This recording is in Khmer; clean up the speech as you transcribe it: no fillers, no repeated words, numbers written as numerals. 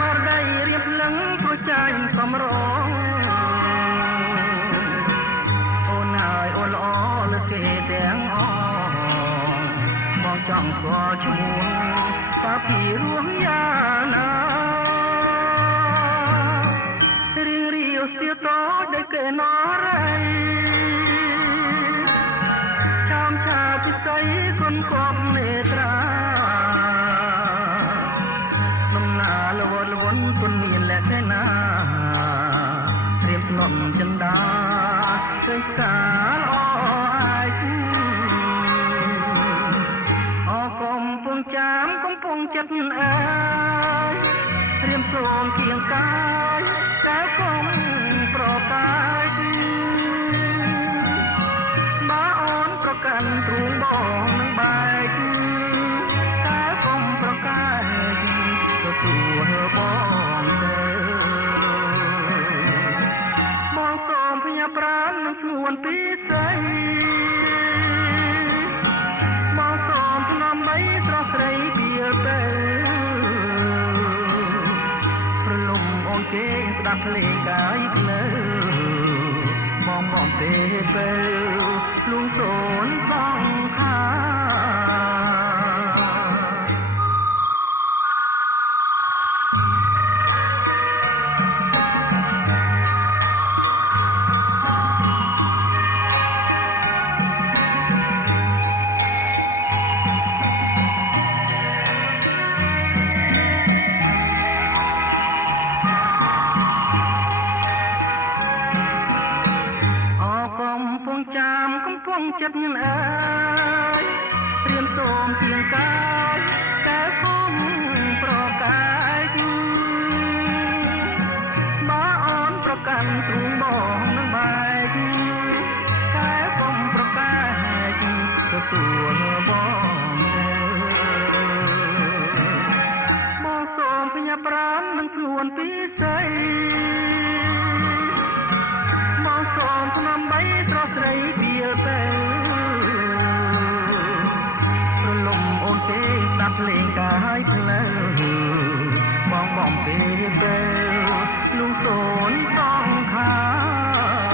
មកដៃរៀបលឹងព្រោះចាញ់កំរងអូនហើយអូនល្អលើគេទាំងអស់បងចង់ស្គាល់ឈ្មោះតើពីរស់យ៉ាណារៀងរាវស្ទើតដូចគេណរ៉ៃចាំឆាពិសីគុណគប់នេត្រានំណាលវលវនគុណមានលក្ខណៈរៀបនំចិន្តាឃើញកាល្អអាយអកំពុងចាំកំពុងចិត្តអើយរៀមសូមជាងកាយតែគុំប្រកាយបើអូនប្រកាន់ទ្រូងបងនឹងបែកតែគុំប្រកាយទទួលបងទៅបងសូមផ្ញើប្រាណនឹងស្ងួនពីស្រីបងសូមស្នំបីស្រស់ស្រីពីទៅប្រលំអូនគេស្ដាប់ភ្លេងកាយភ្លើបងបងទេទៅលួងសូនសងខាកំពុងចិត្តញអើយរៀមសូមជាងកាយតែគុំប្រកាយបើអូនប្រកាន់ទ្រូងបងនឹងបែកតែគុំប្រកាយទទួលបងបងសូមផ្ញើប្រាណនឹងខ្លួនពីស្រីបងសូមស្នំបីស្រស់ស្រីពីទៅប្រលំអូនទេស្ដាប់លេងកាយផ្លូវបងបងទេទៅលួងសូនសងខា